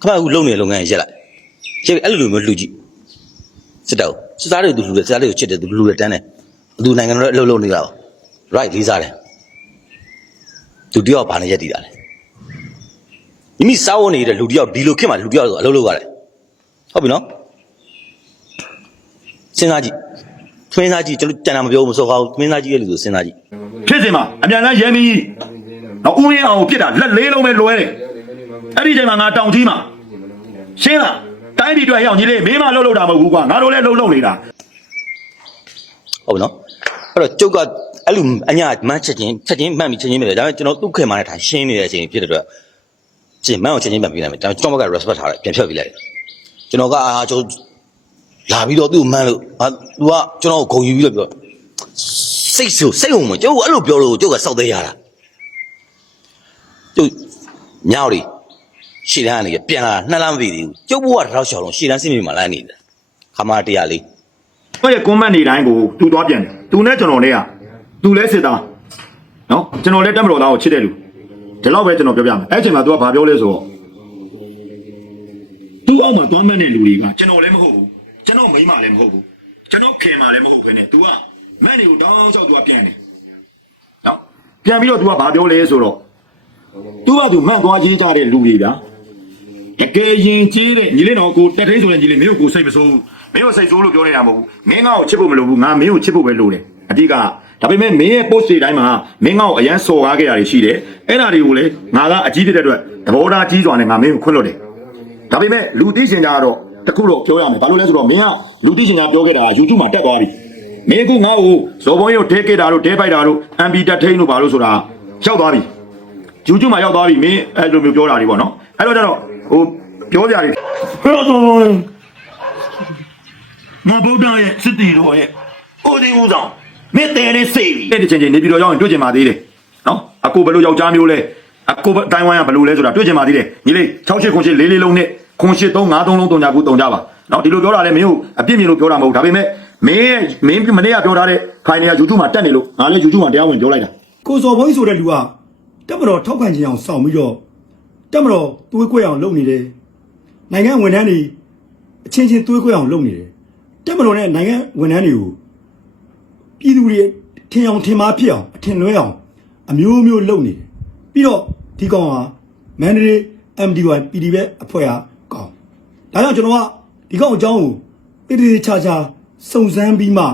ခမကအခုလုံနေတဲ့လုပ်ငန်းရက်လိုက်ရက်ပြီးအဲ့လိုလိုမျိုးလှူကြည့်စစ်တော့စစ်သားတွေသူလှူတယ်စစ်သားတွေကိုချစ်တယ်သူလှူတယ်တန်းတယ်ဘသူနိုင်ငံတော်ရဲ့အလုပ်လုပ်နေတာပါ right လေးစားတယ်သူတယောက်ဘာနဲ့ရက်တည်တာလဲမိမိစားဝန်နေတဲ့လူတယောက်ဒီလိုခင်မှာလူတယောက်ဆိုအလုပ်လုပ်ရတယ်ဟုတ်ပြီနော်စဉ်းစားကြည့်ထွင်းစားကြည့်ကျွန်တော်ကြံတာမပြောဘူးမစော်ကားဘူးထွင်းစားကြည့်ရဲ့လူဆိုစဉ်းစားကြည့်ဖြစ်စင်မှာအမြန်လန်းရဲမင်းကြီးတော့ဦးရင်းအောင်ကိုပြစ်တာလက်လေးလုံးပဲလွဲတယ် အဲ့ဒီချိန်မှာငါတောင်ကြီးမှာရှင်းလားတိုင်းပြည်အတွက်ရောက်ညီလေးမင်းမလှုပ်လှုပ်တာမဟုတ်ဘူးကွာငါတို့လည်းလှုပ်လှုပ်နေတာဟုတ်ပြီနော်အဲ့တော့ကျုပ်ကအဲ့လိုအညာမန်းချက်ချင်းချက်ချင်းမှန်ပြီးချက်ချင်းပဲဒါပေမဲ့ကျွန်တော်သူ့ခင်မာနဲ့ထားရှင်းနေတဲ့အချိန်ဖြစ်တဲ့အတွက်ချင်းမန်းကိုချက်ချင်းမှန်ပြီးလိုက်မယ်ကျွန်တော်ဘက်က respect ထားတယ်ပြန်ဖြတ်ပြီးလိုက်တယ်ကျွန်တော်ကအာကျွန်တော်လာပြီးတော့သူ့ကိုမှန်းလို့ဟာ तू ကကျွန်တော်ကိုဂုံယူပြီးတော့ပြောစိတ်ဆိုစိတ်ဟုံမကျုပ်ကအဲ့လိုပြောလို့ကျုပ်ကစောက်သေးရတာကျုပ်ညောက်ရီ ရှေ့တန်းကနေပြန်လာနှစ်လမ်းမပြီသေးဘူးကျုပ်ဘဝတစ်ထောက်ချောင်းလုံးရှေ့တန်းစစ်မြေမှာလိုက်နေတယ်ခမာတရားလေး တို့ရဲ့ကွန်မန့်နေတိုင်းကိုသူသွားပြန်တယ်သူနဲ့ကျွန်တော်နဲ့ကသူလဲစစ်သားနော်ကျွန်တော်လည်းတက်မတော်သားကိုချစ်တဲ့လူဒီလောက်ပဲကျွန်တော်ပြောပြမယ်အဲ့ချိန်မှာ तू ကဘာပြောလဲဆိုတော့သူ့အောက်မှာသွားမန့်တဲ့လူတွေကကျွန်တော်လည်းမဟုတ်ဘူးကျွန်တော်မိန်းမလည်းမဟုတ်ဘူးကျွန်တော်ခင်မလည်းမဟုတ်ခင်နဲ့ तू ကမန့်တွေကိုတောင်းလျှောက် तू ကပြန်တယ်နော်ပြန်ပြီးတော့ तू ကဘာပြောလဲဆိုတော့ तू က तू မန့်သွားကြီးကြတဲ့လူတွေဗျာ တကယ်ရင်ကြီးတဲ့ညီလေးတော်ကိုတက်ထင်းဆိုတဲ့ညီလေးမင်းကိုကိုစိတ်မဆိုးဘူးမင်းကိုစိတ်ဆိုးလို့ပြောနေတာမဟုတ်ဘူးမင်းငါ့ကိုချစ်ဖို့မလိုဘူးငါမင်းကိုချစ်ဖို့ပဲလိုတယ်အဓိကဒါပေမဲ့မင်းရဲ့ post တွေတိုင်းမှာမင်းငါ့ကိုအရန်စော်ကားခဲ့တာတွေရှိတယ်အဲ့ဒါတွေကိုလေငါကအကြီးဖြစ်တဲ့အတွက်သဘောထားကြီးစွာနဲ့ငါမင်းကိုခွင့်လွှတ်တယ်ဒါပေမဲ့လူသိရှင်ကြတော့တခုတော့ပြောရမယ်ဘာလို့လဲဆိုတော့မင်းကလူသိရှင်ကြပြောခဲ့တာ YouTube မှာတက်သွားပြီမင်းကငါ့ကိုဇော်ဘုံရုပ်ဒဲခဲ့တာတို့ဒဲပိုက်တာတို့ MB တက်ထိန်တို့ဘာလို့ဆိုတာရောက်သွားပြီ YouTube မှာရောက်သွားပြီမင်းအဲ့လိုမျိုးပြောတာတွေပေါ့နော်အဲ့တော့ကျတော့ ဟိုပြောကြတယ်ဟဲ့တော့ငါဗုဒ္ဓရဲ့စစ်တီတော်ရဲ့အိုဒီဦးဆောင်မင်းတယ်လေးစိတ်ပြီအဲ့ဒီချင်းချင်းနေပြီးတော့ရောက်ရင်တွေ့ကြမှာသေးတယ်နော်အကိုဘယ်လိုယောက်ျားမျိုးလဲအကိုအတိုင်းဝိုင်းကဘယ်လိုလဲဆိုတာတွေ့ကြမှာသေးတယ်ညီလေး6ချစ်ခွန်ချစ်လေးလေးလုံးနဲ့ခွန်ချစ်3 5 3လုံးတုံကြကူတုံကြပါနော်ဒီလိုပြောတာလဲမင်းကိုအပြစ်မြင်လို့ပြောတာမဟုတ်ဒါပေမဲ့မင်းရဲ့မင်းမနေ့ကပြောထားတဲ့ခိုင်နေရ YouTube မှာတက်နေလို့ငါလည်း YouTube မှာတရားဝင်ပြောလိုက်တာကိုစော်ဘုန်းကြီးဆိုတဲ့လူကတက်မတော်ထောက်ခံခြင်းအောင်စောင့်ပြီးတော့ တက်မတော်သွေးကွက်အောင်လုပ်နေတယ်နိုင်ငံဝန်ထမ်းတွေအချင်းချင်းသွေးကွက်အောင်လုပ်နေတယ်တက်မတော်နဲ့နိုင်ငံဝန်ထမ်းတွေကိုပြည်သူတွေထင်အောင်ထင်မှားဖြစ်အောင်အထင်လွဲအောင်အမျိုးမျိုးလုပ်နေတယ်ပြီးတော့ဒီကောင်ကမန္တလေး MDY PD ပဲအဖွဲ့ကကောင်ဒါကြောင့်ကျွန်တော်ကဒီကောင်အကြောင်းကိုတိတိကျကျစုံစမ်းပြီးမှ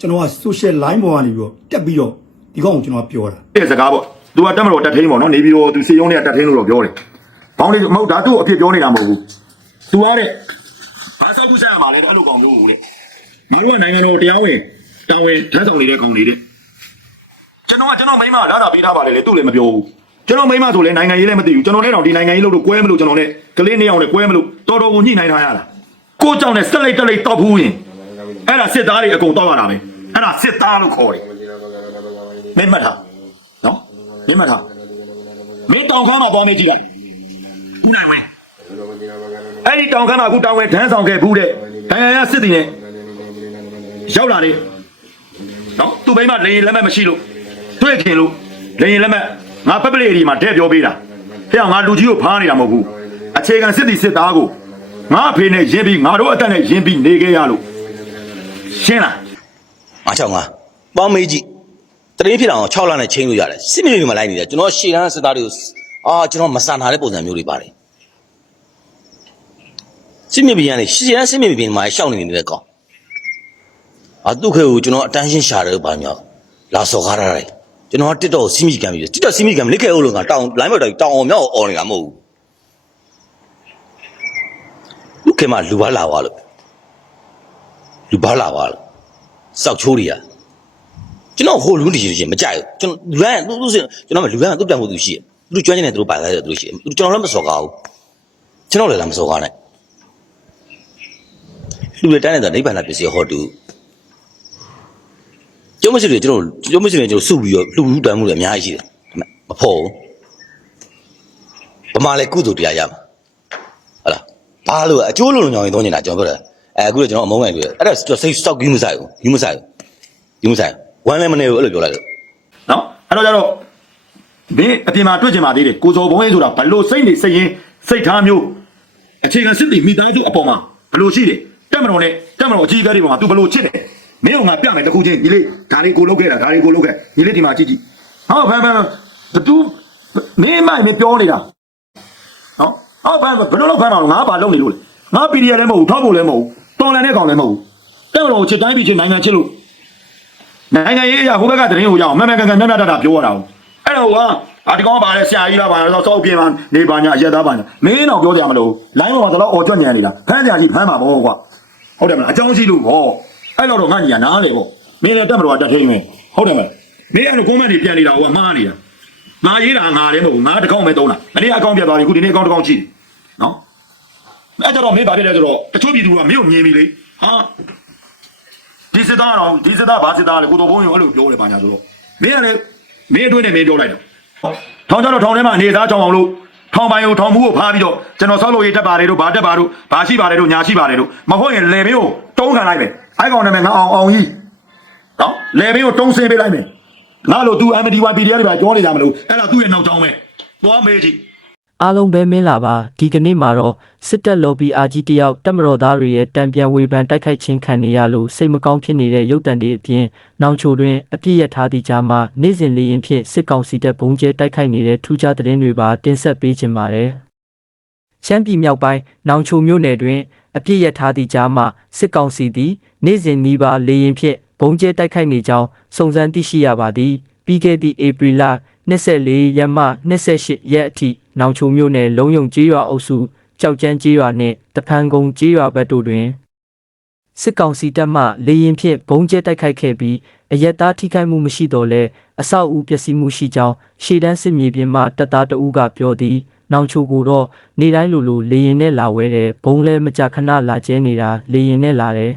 ကျွန်တော်က social line ပေါ်ကနေပြီးတော့တက်ပြီးတော့ဒီကောင်ကိုကျွန်တော်ကပြောတာတဲ့စကားပေါ့။ သူကတက်မတော်တက်ထင်းပေါ့နော်နေပြီးတော့သူစီယုံနဲ့တက်ထင်းလို့တော့ပြောတယ်ဘောင်းလေးမဟုတ်ဒါသူ့အဖြစ်ပြောနေတာမဟုတ်ဘူးသူကတဲ့ဘာဆောက်ခုစားရမှာလဲအဲ့လိုကောင်မျိုးဘူးတဲ့ငါတို့ကနိုင်ငံတော်တရားဝင်တာဝန်လက်ဆောင်နေတဲ့ကောင်တွေတဲ့ကျွန်တော်ကကျွန်တော်မိမလာတာပေးထားပါလေလေသူ့လည်းမပြောဘူးကျွန်တော်မိမဆိုလဲနိုင်ငံရေးလည်းမသိဘူးကျွန်တော်နဲ့တော့ဒီနိုင်ငံရေးလို့တော့ကွဲမလို့ကျွန်တော်နဲ့ကလေးနေအောင်နဲ့ကွဲမလို့တော်တော်ကိုညှိနှိုင်းထားရတာကိုကြောင့်နဲ့ဆက်လိုက်တက်လိုက်တောက်ဘူးရင်အဲ့ဒါစစ်သားတွေအကုန်တောက်ရတာပဲအဲ့ဒါစစ်သားလို့ခေါ်တယ်မိမတ်ထား မင်းမှတ်ထားမင်းတောင်ခမ်းမှာသွားမေးကြည့်လိုက်ဦးနိုင်ဝင်းအဲ့ဒီတောင်ခမ်းမှာအခုတောင်ဝဲဒန်းဆောင်ခဲ့ဘူးတဲ့ဒဏ်ရာရစစ်တီနဲ့ရောက်လာတယ်နော်သူ့မိမလေရင်လက်မဲ့မရှိလို့တွေ့ခင်လို့လေရင်လက်မဲ့ငါပပလေးဒီမှာတဲ့ပြောပေးတာဖះငါလူကြီးကိုဖားနေတာမဟုတ်ဘူးအခြေခံစစ်တီစစ်သားကိုငါအဖေနဲ့ရင်းပြီးငါတို့အတက်နဲ့ရင်းပြီးနေခဲ့ရလို့ရှင်းလားအားချောင်းကပေါင်းမေးကြည့် တရင်ဖြစ်အောင်6လနဲ့ချင်းလို့ရတယ်စစ်မြေပြင်မှာလိုက်နေတယ်ကျွန်တော်ရှေ့တန်းစစ်သားတွေကိုအာကျွန်တော်မဆန်ထားတဲ့ပုံစံမျိုးတွေပါတယ်စစ်မြေပြင်ကနေရှေ့တန်းစစ်မြေပြင်မှာရှောက်နေနေတဲ့ကောင်အာသူ့ခေကိုကျွန်တော်အတန်းရှင်းရှာတယ်ဘာမျိုးလာစော်ကားရတယ်ကျွန်တော်တစ်တော့စီမီကံပြီးတစ်တော့စီမီကံလိခဲ့အောင်လို့ငါတောင်လိုင်းဘက်တော့တောင်အောင်မြောက်အောင်နေတာမဟုတ်ဘူးလူခေမှာလူပါလာသွားလို့လူပါလာသွားလို့စောက်ချိုးတွေက ကျွန်တော်ဟိုလူတည်ရှင်မကြိုက်ဘူးကျွန်တော်လူရန်သူသူကျွန်တော်မလူရန်သူပြန်ဖို့သူရှိတယ်သူကျွမ်းကျင်တယ်သူတို့ပါလာတယ်သူရှိတယ်ကျွန်တော်လည်းမစော်ကားဘူးကျွန်တော်လည်းလာမစော်ကားနဲ့လူတွေတန်းနေတာနိဗ္ဗာန်ပစ္စည်းဟောတူကျုံးမရှိတယ်ကျွန်တော်ကျုံးမရှိတယ်ကျွန်တော်စုပြီးတော့လူလူတန်းမှုတွေအများကြီးရှိတယ်မဖို့ဘူးဗမာလည်းကုသိုလ်တရားရမှာဟုတ်လားဘာလို့အကျိုးလုံးညောင်းရင်သုံးနေတာကျွန်တော်ပြောတယ်အဲအခုတော့ကျွန်တော်အမုန်းကန်တွေ့တယ်အဲ့ဒါစိတ်စောက်ကြီးမဆိုင်ဘူးကြီးမဆိုင်ဘူးကြီးမဆိုင် ဝမ်းလည်းမနေဘူးအဲ့လိုပြောလိုက်လို့နော်အဲ့တော့ကျတော့မင်းအပြင်မှာတွေ့ကြမှာသေးတယ်ကိုစော်ဘုံရေးဆိုတာဘလို့စိတ်နေစိတ်ရင်းစိတ်ထားမျိုးအခြေခံစစ်တီမိသားစုအပေါ်မှာဘယ်လိုရှိတယ်တက်မတော်နဲ့တက်မတော်အကြီးအကဲတွေပေါ်မှာ तू ဘယ်လိုချစ်တယ်မင်းကငါပြမယ်တစ်ခုချင်းဒီလေးဒါလေးကိုလုတ်ခဲ့တာဒါလေးကိုလုတ်ခဲ့ဒီလေးဒီမှာကြည့်ကြည့်ဟောဖမ်းဖမ်းဘသူမင်းမိုင်မပြောနေတာနော်ဟောဖမ်းဘယ်လိုလုပ်ဖမ်းမှာငါဘာလုပ်နေလို့လဲငါ PDF လည်းမဟုတ်ဘူးထောက်ဖို့လည်းမဟုတ်ဘူးတော်လန်တဲ့ကောင်လည်းမဟုတ်ဘူးတက်မတော်ချစ်တိုင်းပြီးချစ်နိုင်ငံချစ်လို့ နိုင်ငံရေးအရာဟိုဘက်ကတရင်ကိုရအောင်မမကန်ကန်မြတ်မြတ်တတာပြောရတာဟုတ်အဲ့တော့ဟာအာဒီကောင်ကပါလဲဆရာကြီးလားပါလဲစောက်ပြင်းမှာနေပါညာအရက်သားပါညာမင်းတော့ပြောကြမလို့လိုင်းပေါ်မှာတော့အော်ကြွညံနေတာဖမ်းကြကြီးဖမ်းပါဘောကွာဟုတ်တယ်မလားအကြောင်းရှိလို့ဟောအဲ့တော့တော့ငါညီကနားလေပေါ့မင်းလည်းတက်မတော်တက်ထိန်မယ်ဟုတ်တယ်မလားမင်းအဲ့တော့ကွန်မန့်တွေပြန်နေတာဟိုကမှားနေတာငါရေးတာငါလည်းမဟုတ်ဘူးငါတစ်ကောင်ပဲသုံးတာမနေ့အကောင့်ပြတ်သွားပြီခုဒီနေ့အကောင့်တစ်ကောင်ရှိတယ်နော်အဲ့ကြတော့မင်းဘာဖြစ်လဲဆိုတော့တချို့ပြည်သူကမင်းကိုမြင်ပြီလေဟာ ဒီစစ်သားတော့ဒီစစ်သားဘာစစ်သားလဲကိုတော်ဘုန်းကြီးအဲ့လိုပြောတယ်ပါညာဆိုတော့မင်းကလည်းမင်းအတွင်းနဲ့မင်းပြောလိုက်တော့ထောင်ကြတော့ထောင်ထဲမှာအနေသားကြောင်အောင်လို့ထောင်ပိုင်ကိုထောင်မှုကိုဖားပြီးတော့ကျွန်တော်ဆောက်လို့ရတက်ပါတယ်တို့ဘာတက်ပါတို့ဘာရှိပါတယ်တို့ညာရှိပါတယ်တို့မဟုတ်ရင်လေမင်းကိုတုံးခံလိုက်မယ်အဲ့ကောင်နာမည်ငါအောင်အောင်ကြီးနော်လေမင်းကိုတုံးဆင်းပေးလိုက်မယ်ငါလို့ तू MDY PDF တွေပါပြောနေကြမလို့အဲ့ဒါသူ့ရဲ့နောက်ကြောင်းပဲသွားမေးကြည့် အားလုံးပဲမင်းလာပါဒီကနေ့မှာတော့စစ်တပ်လော်ဘီအာကြီးတယောက်တက်မတော်သားတွေရဲ့တံပြန်ဝေဖန်တိုက်ခိုက်ခြင်းခံနေရလို့စိတ်မကောင်းဖြစ်နေတဲ့ရုပ်တံတွေအပြင်နောင်ချိုတွင်အပြစ်ရထားသည့်ကြားမှာနေ့စဉ်လေးရင်ဖြင့်စစ်ကောင်စီတပ်ဘုံကျဲတိုက်ခိုက်နေတဲ့ထူးခြားသတင်းတွေပါတင်ဆက်ပေးခြင်းပါတယ်ရှမ်းပြည်မြောက်ပိုင်းနောင်ချိုမြို့နယ်တွင်အပြစ်ရထားသည့်ကြားမှာစစ်ကောင်စီသည်နေ့စဉ်နီးပါးလေးရင်ဖြင့်ဘုံကျဲတိုက်ခိုက်နေကြောင်းစုံစမ်းသိရှိရပါသည်ပြီးခဲ့သည့်ဧပြီလ24ရက်မှ28ရက်အထိ နောင်ချိုမြို့နယ်လုံးယုံကျေးရွာအုပ်စုကြောက်ကျန်းကျေးရွာနှင့်တဖန်ကုန်းကျေးရွာဘက်တို့တွင်စစ်ကောင်စီတပ်မှလေရင်ဖြင့်ဘုံကျဲတိုက်ခိုက်ခဲ့ပြီးအရက်သားထိခိုက်မှုမရှိတော့လဲအဆောက်အဦပျက်စီးမှုရှိကြောင်းရှေ့တန်းစစ်မြေပြင်မှတပ်သားတဦးကပြောသည်နောင်ချိုကိုတော့နေတိုင်းလိုလိုလေရင်နဲ့လာဝဲတယ်ဘုံလဲမကြခဏလာကျဲနေတာလေရင်နဲ့လာတယ်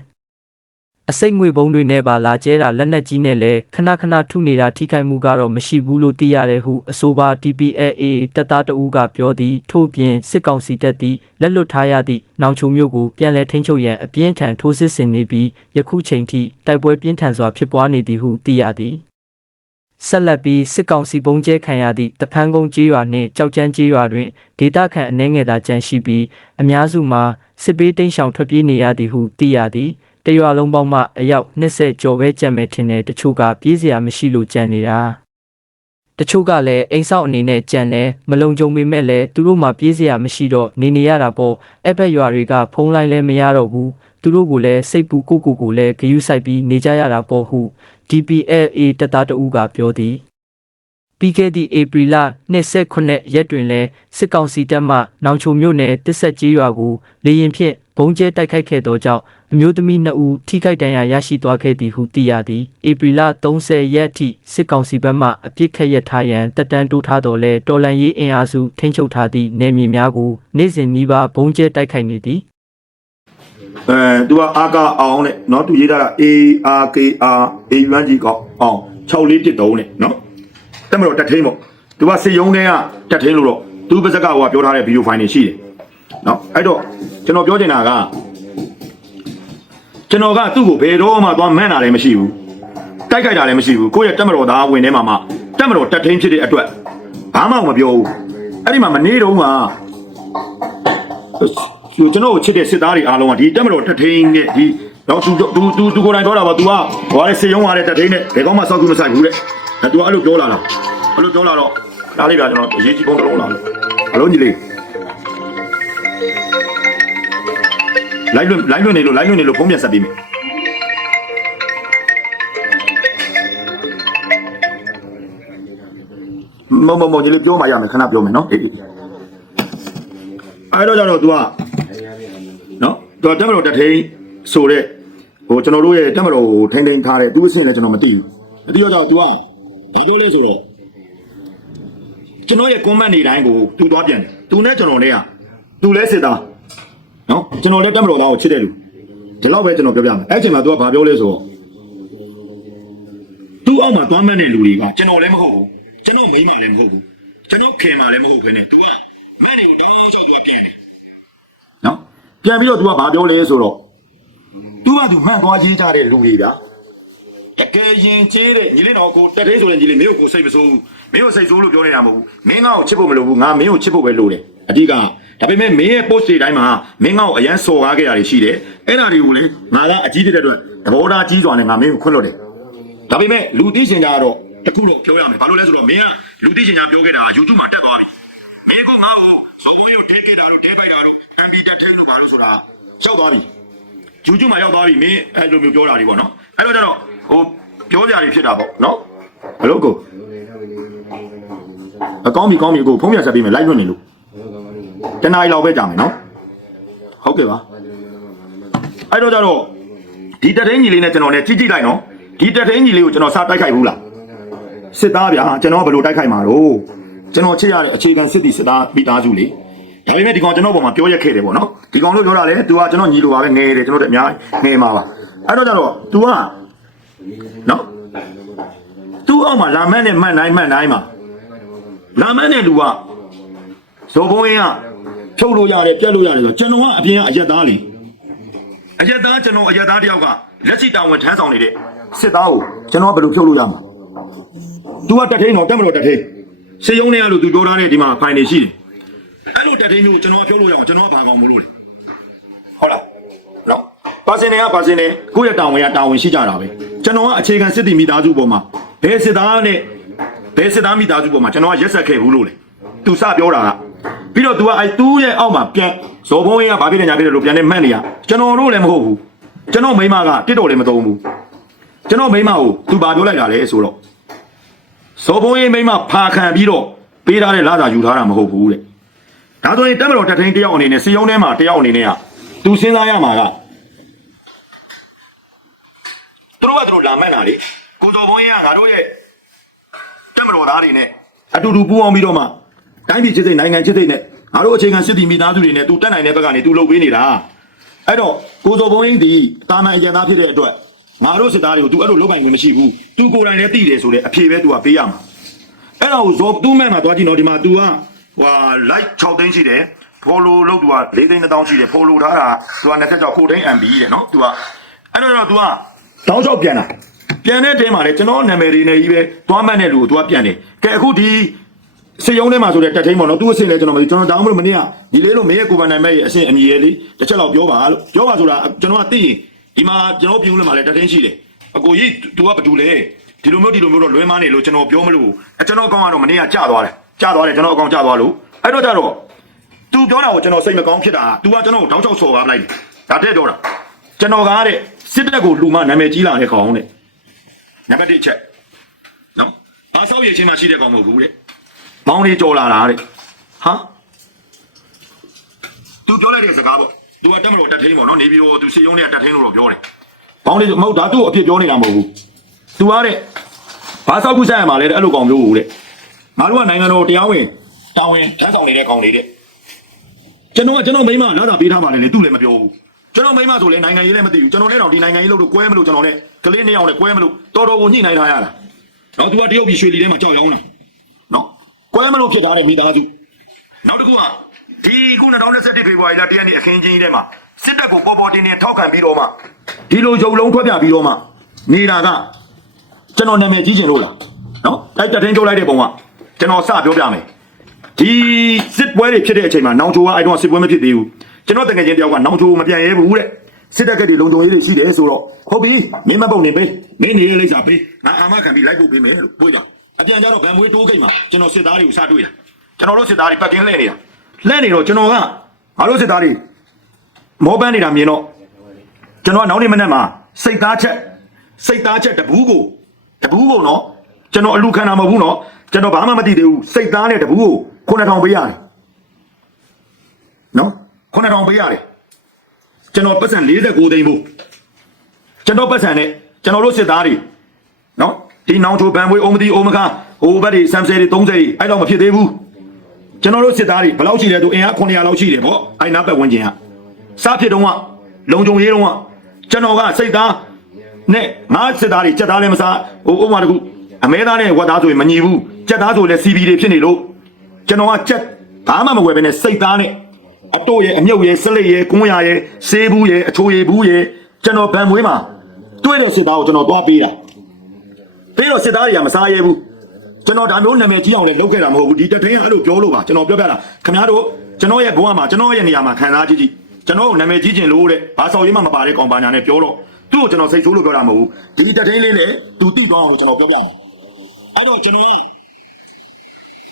အစိတ်ငွေဘုံတွေနဲ့ပါလာကျဲတာလက်နက်ကြီးနဲ့လည်းခဏခဏထုနေတာထိခိုက်မှုကတော့မရှိဘူးလို့သိရတယ်ဟုအဆိုပါ TPLA တပ်သားတအူးကပြောသည်ထို့ပြင်စစ်ကောင်စီတပ်သည်လက်လွတ်ထားရသည့်နောင်ချုံမျိုးကိုပြန်လည်ထိန်းချုပ်ရန်အပြင်းထန်ထိုးစစ်ဆင်နေပြီးယခုချိန်ထိတိုက်ပွဲပြင်းထန်စွာဖြစ်ပွားနေသည်ဟုသိရသည်ဆက်လက်ပြီးစစ်ကောင်စီပုံကျဲခံရသည့်တဖန်းကုန်းကျေးရွာနှင့်ကြောက်ကျန်းကျေးရွာတွင်ဒေသခံအနှဲငယ်သာကြန့်ရှိပြီးအများစုမှာစစ်ပေးတိမ်းရှောင်ထွက်ပြေးနေရသည်ဟုသိရသည် တရွာလုံးပေါင်းမှအယောက်20ကျော်ပဲကြံ့မဲ့ထင်တယ်တချို့ကပြေးစရာမရှိလို့ကြံ့နေတာတချို့ကလည်းအိမ်ဆောက်အနေနဲ့ကြံ့တယ်မလုံခြုံပေမဲ့လည်းသူတို့မှပြေးစရာမရှိတော့နေနေရတာပေါ့အဲ့ဘက်ရွာတွေကဖုံးလိုက်လည်းမရတော့ဘူးသူတို့ကလည်းစိတ်ပူကိုကိုကိုလည်းဂယုစိုက်ပြီးနေကြရတာပေါ့ဟု DPLA တပ်သားတအူးကပြောသည်ပြီးခဲ့သည့်ဧပြီလ29ရက်တွင်လည်းစစ်ကောင်စီတပ်မှနောင်ချိုမြို့နယ်တစ်ဆက်ကြီးရွာကိုလေရင်ဖြင့် ဘုံကျဲတိုက်ခိုက်ခဲ့သောကြောင့်အမျိုးသမီး2ဦးထိခိုက်ဒဏ်ရာရရှိသွားခဲ့သည်ဟုသိရသည်။ဧပြီလ30ရက်ထိစစ်ကောင်စီဘက်မှအပြစ်ခက်ရထားရန်တပ်တန်းတိုးထားတော်လဲတော်လန်ရေးအင်အားစုထိန်းချုပ်ထားသည့်နယ်မြေများကိုနေ့စဉ်နီးပါးဘုံကျဲတိုက်ခိုက်နေသည်။အဲသူကအာကအောင်တဲ့เนาะသူရေးထားတာ ARKR A1G ကောက်အောင်6413တဲ့เนาะတက်မလို့တက်ထင်းပေါ့သူကစစ်ရုံးထဲကတက်ထင်းလို့တော့သူပါဇက်ကဟိုကပြောထားတဲ့ဗီဒီယိုဖိုင်တွေရှိတယ် เนาะအဲ့တော့ကျွန်တော်ပြောချင်တာကကျွန်တော်ကသူ့ကိုဘယ်တော့မှသွားမှန်းတာလည်းမရှိဘူးတိုက်ခိုက်တာလည်းမရှိဘူးကိုယ့်ရဲ့တက်မတော်သားဝင်ထဲမှာမှတက်မတော်တက်ထင်းဖြစ်တဲ့အတွက်ဘာမှမပြောဘူးအဲ့ဒီမှာမနေတော့က ကျွန်တော်ကိုချစ်တဲ့စစ်သားတွေအားလုံးကဒီတက်မတော်တက်ထိန်နဲ့ဒီတော့သူသူသူသူကိုယ်တိုင်ပြောတာပါ तू ကဟိုကလေစေယုံရတဲ့တက်ထိန်နဲ့ဘယ်ကောင်းမှစောက်သူမဆိုင်ဘူးတဲ့အဲ तू အဲ့လိုပြောလာတာအဲ့လိုပြောလာတော့ဒါလေးကကျွန်တော်အရေးကြီးပုံတစ်လုံးလာလို့အလုံးကြီးလေး လိုက်လွတ်လိုက်လွတ်နေလို့လိုက်လွတ်နေလို့ဖုံးပြန်ဆက်ပေးမယ်မမမဒီလိုပြောမှရမယ်ခဏပြောမယ်နော်အေးအေးအဲ့တော့ကျတော့ तू က နော်တော်တက်မတော်တက်ထိန်ဆိုတဲ့ဟိုကျွန်တော်တို့ရဲ့တက်မတော်ကိုထိန်ထိန်ထားတဲ့သူ့အဆင့်လည်းကျွန်တော်မသိဘူးအတိအကျတော့ तू อ่ะဘယ်လိုလဲဆိုတော့ကျွန်တော်ရဲ့ comment တွေတိုင်းကို तू သွားပြန်တယ် तू နဲ့ကျွန်တော်နဲ့อ่ะ तू လဲစစ်သားနော် ကျွန်တော်လည်းတက်မတော်သားကိုချစ်တဲ့လူဒီလောက်ပဲကျွန်တော်ပြောပြမယ်အဲ့အချိန်မှာ तू ကဘာပြောလဲဆိုတော့ तू အောက်မှာသွားမှတ်တဲ့လူတွေကကျွန်တော်လည်းမဟုတ်ဘူးကျွန်တော်မိန်းမလည်းမဟုတ်ဘူးကျွန်တော်ခင်မလည်းမဟုတ်ဘဲနဲ့ तू ကမင်းတွေကိုတောင်းတောင်းချောက် तू ကပြင်တယ် နော်ပြန်ပြီးတော့ तू ကဘာပြောလဲဆိုတော့ तू က तू မှန်သွားကြီးကြတဲ့လူတွေဗျာတကယ်ရင်ကျေးတဲ့ညီလေးတော်ကိုတက်သေးဆိုတဲ့ညီလေးမင်းကိုကိုစိတ်မဆိုးဘူးမင်းကိုစိတ်ဆိုးလို့ပြောနေတာမဟုတ်ဘူးမင်းငါ့ကိုချစ်ဖို့မလိုဘူးငါမင်းကိုချစ်ဖို့ပဲလိုတယ် အဓိကဒါပေမဲ့မင်းရဲ့ post တွေတိုင်းမှာမင်းငါ့ကိုအရန်စော်ကားခဲ့တာတွေရှိတယ်အဲ့ဒါတွေကိုလေငါကအကြီးတဲ့အတွက်သဘောထားကြီးစွာနဲ့ငါမင်းကိုခွင့်လွှတ်တယ်ဒါပေမဲ့လူသိရှင်ကြတော့တခုတော့ပြောရမယ်ဘာလို့လဲဆိုတော့မင်းကလူသိရှင်ကြပြောခဲ့တာ YouTube မှာတက်သွားပြီမင်းကငါ့ကိုစော်မျိုးထိခဲ့တာလို့ထိပိုက်တာလို့ MD တက်ထိလို့ဘာလို့ဆိုတာရောက်သွားပြီ YouTube မှာရောက်သွားပြီမင်းအဲ့လိုမျိုးပြောတာတွေပေါ့နော်အဲ့တော့ကျတော့ဟိုပြောကြတွေဖြစ်တာပေါ့နော်ဘလို့ကိုအကောင်းပြီကောင်းပြီကိုဖုန်းပြဆက်ပေးမယ် live လွှင့်နေလို့ တနားရီလောက်ပဲကြာမယ်နော်ဟုတ်ကဲ့ပါအဲ့တော့ကျတော့ဒီတထင်းကြီးလေးနဲ့ကျွန်တော်နဲ့ကြည့်ကြည့်လိုက်နော်ဒီတထင်းကြီးလေးကိုကျွန်တော်စတိုက်ခိုက်ဘူးလားစစ်သားဗျာကျွန်တော်ဘယ်လိုတိုက်ခိုက်မှာတော့ကျွန်တော်ချစ်ရတဲ့အခြေခံစစ်တီစစ်သားမိသားစုလေဒါပေမဲ့ဒီကောင်ကျွန်တော်ပေါ်မှာပြောရက်ခဲ့တယ်ပေါ့နော်ဒီကောင်လို့ပြောတာလေ तू ကကျွန်တော်ညီလိုပါပဲငယ်တယ်ကျွန်တော်တို့အများငယ်မှာပါအဲ့တော့ကျတော့ तू ကနော်သူ့အောက်မှာလာမန်းနဲ့မှတ်နိုင်မှတ်နိုင်မှာလာမန်းနဲ့လူက ဇော်ဘုံရင်ကဖြုတ်လို့ရတယ်ပြက်လို့ရတယ်ဆိုတော့ကျွန်တော်ကအပြင်ကအရက်သားလေအရက်သားကျွန်တော်အရက်သားတယောက်ကလက်ရှိတာဝန်ထမ်းဆောင်နေတဲ့စစ်သားကိုကျွန်တော်ကဘယ်လိုဖြုတ်လို့ရမှာ။ तू ကတက်ထိန်တော့တက်မလို့တက်ထိန်စေယုံနေရလို့ तू ပြောထားတဲ့ဒီမှာဖိုင်နေရှိတယ်။အဲ့လိုတက်ထိန်မျိုးကျွန်တော်ကဖြုတ်လို့ရအောင်ကျွန်တော်ကဘာကောင်မလို့လဲ။ဟုတ်လား။နော်။ပါစင်တွေကပါစင်တွေကိုယ့်ရဲ့တာဝန်ကတာဝန်ရှိကြတာပဲ။ကျွန်တော်ကအခြေခံစစ်တီမိသားစုပေါ်မှာဘယ်စစ်သားနဲ့ဘယ်စစ်သားမိသားစုပေါ်မှာကျွန်တော်ကရက်ဆက်ခဲ့ဘူးလို့လေ။ तू စပြောတာကပြီးတော့ तू ကအဲသူ့ရဲ့အောက်မှာပြန်ဇော်ဘုံရင်ကဘာဖြစ်နေညာဖြစ်တယ်လို့ပြန်နေမှတ်နေရကျွန်တော်တို့လည်းမဟုတ်ဘူးကျွန်တော်မိမကတစ်တော်လည်းမသုံးဘူးကျွန်တော်မိမကို तू ဘာပြောလိုက်တာလဲဆိုတော့ဇော်ဘုံရင်မိမဖာခံပြီးတော့ပေးထားတဲ့လာသာယူထားတာမဟုတ်ဘူးတဲ့ဒါဆိုရင်တက်မတော်တက်ထိန်တယောက်အနေနဲ့စီယုံထဲမှာတယောက်အနေနဲ့က तू စဉ်းစားရမှာကသူတို့ကသူတို့လာမှတ်တာလေကိုတော်ဘုံရင်ကငါတို့ရဲ့ တက်မတော်သားတွေနဲ့အတူတူပူးအောင်ပြီးတော့မှ တိုင်းပြည်ချစ်စိတ်နိုင်ငံချစ်စိတ်နဲ့ငါတို့အခြေခံစစ်တီမိသားစုတွေနဲ့သူတက်နိုင်တဲ့ဘက်ကနေသူလှုပ်ပေးနေတာအဲ့တော့ကိုစောဘုံရင်းဒီတာမန်အရသားဖြစ်တဲ့အတွက်ငါတို့စစ်သားတွေကိုသူအဲ့လိုလုပ်ပိုင်ခွင့်မရှိဘူးသူကိုယ်တိုင်လည်းသိတယ်ဆိုတဲ့အဖြေပဲသူကပေးရမှာအဲ့တော့ဇောသူ့မဲ့မှာသွားကြည့်တော့ဒီမှာ तू ကဟွာ like 6သိန်းရှိတယ် follow လုပ်သူက4သိန်း1000ရှိတယ် follow ထားတာ तू က26 4သိန်း MB တဲ့နော် तू ကအဲ့တော့ तू ကတောင်းလျှောက်ပြန်လာပြန်တဲ့တဲမှာလေကျွန်တော်နာမည်တွေနဲ့ကြီးပဲသွားမှတ်တဲ့လူကို तू ကပြန်တယ်ကဲအခုဒီ စေယုံထဲမှာဆိုတဲ့တက်ထိန်ပေါ့နော်သူ့အဆင့်လဲကျွန်တော်မသိကျွန်တော်တောင်းမလို့မနေ့ကဒီလေးလို့မင်းရဲ့ကိုယ်ပိုင်နိုင်မဲ့ရဲ့အဆင့်အမြည်လေးတစ်ချက်လောက်ပြောပါလို့ပြောပါဆိုတာကျွန်တော်ကသိရင်ဒီမှာကျွန်တော်ပြုံးလို့မှလည်းတက်ထိန်ရှိတယ်အကိုကြီး तू ကဘာတူလဲဒီလိုမျိုးဒီလိုမျိုးတော့လွဲမနေလို့ကျွန်တော်ပြောမလို့အကျွန်တော်အကောင်ကတော့မနေ့ကကြာသွားတယ်ကြာသွားတယ်ကျွန်တော်အကောင်ကြာသွားလို့အဲ့တော့ကြတော့ तू ပြောတာကိုကျွန်တော်စိတ်မကောင်းဖြစ်တာ तू ကကျွန်တော်ကိုတောင်းချောက်ဆော်ကားလိုက်တယ်ဒါတဲ့ပြောတာကျွန်တော်ကားတဲ့စစ်တပ်ကိုလူမနာမည်ကြီးလာတဲ့ကောင်တဲ့နံပါတ်1ချက်နော်ဘာဆောက်ရချင်းတာရှိတဲ့ကောင်မဟုတ်ဘူးတဲ့ မောင်းလေးကြော်လာတာတဲ့ဟာသူပြောလိုက်တဲ့စကားပေါ့သူကတက်မလို့တက်ထင်းပေါ့နော်နေပြီးတော့သူစီယုံနဲ့တက်ထင်းလို့တော့ပြောတယ်မောင်းလေးမဟုတ်ဒါသူ့အဖြစ်ပြောနေတာမဟုတ်ဘူးသူကတဲ့ဘာဆောက်ခုဆိုင်ရမှာလဲတဲ့အဲ့လိုကောင်မျိုးကိုတဲ့ငါတို့ကနိုင်ငံတော်တရားဝင်တာဝန်ထမ်းဆောင်နေတဲ့ကောင်တွေတဲ့ကျွန်တော်ကကျွန်တော်မိမလာတာပေးထားပါတယ်လေသူ့လည်းမပြောဘူးကျွန်တော်မိမဆိုလဲနိုင်ငံရေးလည်းမသိဘူးကျွန်တော်လည်းတော့ဒီနိုင်ငံရေးလို့တော့ကွဲမလို့ကျွန်တော်လည်းကလေးနှစ်ယောက်နဲ့ကွဲမလို့တော်တော်ကိုညှိနှိုင်းထားရတာတော့သူကတရုတ်ပြည်ရွှေလီထဲမှာကြောက်ရောင်းတာ ကွဲမလို့ဖြစ်ထားတဲ့မိသားစုနောက်တစ်ခုကဒီခု2021ဖေဖော်ဝါရီလတရက်နေ့အခင်းချင်းကြီးထဲမှာစစ်တပ်ကိုပေါ်ပေါ်တင်တင်ထောက်ခံပြီးတော့မှဒီလိုရုပ်လုံးထွက်ပြပြီးတော့မှနေတာကကျွန်တော်နာမည်ကြီးကျင်လို့လားနော်အဲ့တထင်းထုတ်လိုက်တဲ့ပုံကကျွန်တော်စပြောပြမယ်ဒီစစ်ပွဲတွေဖြစ်တဲ့အချိန်မှာနောင်ချိုကအဲ့တော့စစ်ပွဲမဖြစ်သေးဘူးကျွန်တော်တကယ်ချင်းတယောက်ကနောင်ချိုမပြန်ရဲဘူးတဲ့စစ်တပ်ကတွေလုံခြုံရေးတွေရှိတယ်ဆိုတော့ဟုတ်ပြီမင်းမပုံနေပေးမင်းနေရလိမ့်စာပေးငါအာမခံပြီးလိုက်ဖို့ပေးမယ်လို့ပြောကြ အပြန်ကြတော့ဗန်မွေးတိုးကိတ်မှာကျွန်တော်စစ်သားတွေကိုစတွေ့တာကျွန်တော်တို့စစ်သားတွေပတ်ကင်းလှည့်နေတာလှည့်နေတော့ကျွန်တော်ကငါတို့စစ်သားတွေမောပန်းနေတာမြင်တော့ကျွန်တော်ကနောက်နေ့မနေ့မှာစိတ်သားချက်စိတ်သားချက်တဘူးကိုတဘူးကိုနော်ကျွန်တော်အလူခံတာမဟုတ်ဘူးနော်ကျွန်တော်ဘာမှမသိသေးဘူးစိတ်သားနဲ့တဘူးကို9000ပေးရတယ်နော်9000ပေးရတယ်ကျွန်တော်ပတ်စံ49သိန်းဘူးကျွန်တော်ပတ်စံနဲ့ကျွန်တော်တို့စစ်သားတွေနော် ဒီနောင်ချိုဘန်ဝေးအိုမတီအိုမခါဟိုဘက်တွေစမ်ဆယ်တွေ30တွေအဲ့တော့မဖြစ်သေးဘူးကျွန်တော်တို့စစ်သားတွေဘယ်လောက်ရှိလဲသူအင်အား900လောက်ရှိတယ်ဗောအဲ့နားပတ်ဝန်းကျင်ကစားဖြစ်တော့ကလုံကြုံရေးတော့ကကျွန်တော်ကစိတ်သားနဲ့ငါစစ်သားတွေစက်သားလည်းမစားဟိုဥပမာတခုအမဲသားနဲ့ဝက်သားဆိုရင်မညီဘူးစက်သားဆိုလည်း CB တွေဖြစ်နေလို့ကျွန်တော်ကစက်ဘာမှမဝယ်ဘဲနဲ့စိတ်သားနဲ့အတော့ရဲ့အမြုပ်ရဲ့စလိတ်ရဲ့ကွန်းရရဲ့ဆေးဘူးရဲ့အချိုရည်ဘူးရဲ့ကျွန်တော်ဗန်မွေးမှာတွေ့တဲ့စစ်သားကိုကျွန်တော်သွားပေးတာ ပြီးတော့စစ်သားတွေကမစားရဲဘူးကျွန်တော်ဒါမျိုးနာမည်ကြီးအောင်လည်းလုပ်ခဲ့တာမဟုတ်ဘူးဒီတထင်းအဲ့လိုပြောလို့ပါကျွန်တော်ပြောပြတာခင်ဗျားတို့ကျွန်တော်ရဲ့ဘဝမှာကျွန်တော်ရဲ့နေရာမှာခံစားကြည့်ကြည့်ကျွန်တော်ကိုနာမည်ကြီးကျင်လို့တဲ့ဘာဆောင်ရေးမှမပါတဲ့ကောင်ပါညာနဲ့ပြောတော့သူ့ကိုကျွန်တော်စိတ်ဆိုးလို့ပြောတာမဟုတ်ဘူးဒီတထိန်လေးလေသူတိသွားအောင်ကျွန်တော်ပြောပြမယ်အဲ့တော့ကျွန်တော်က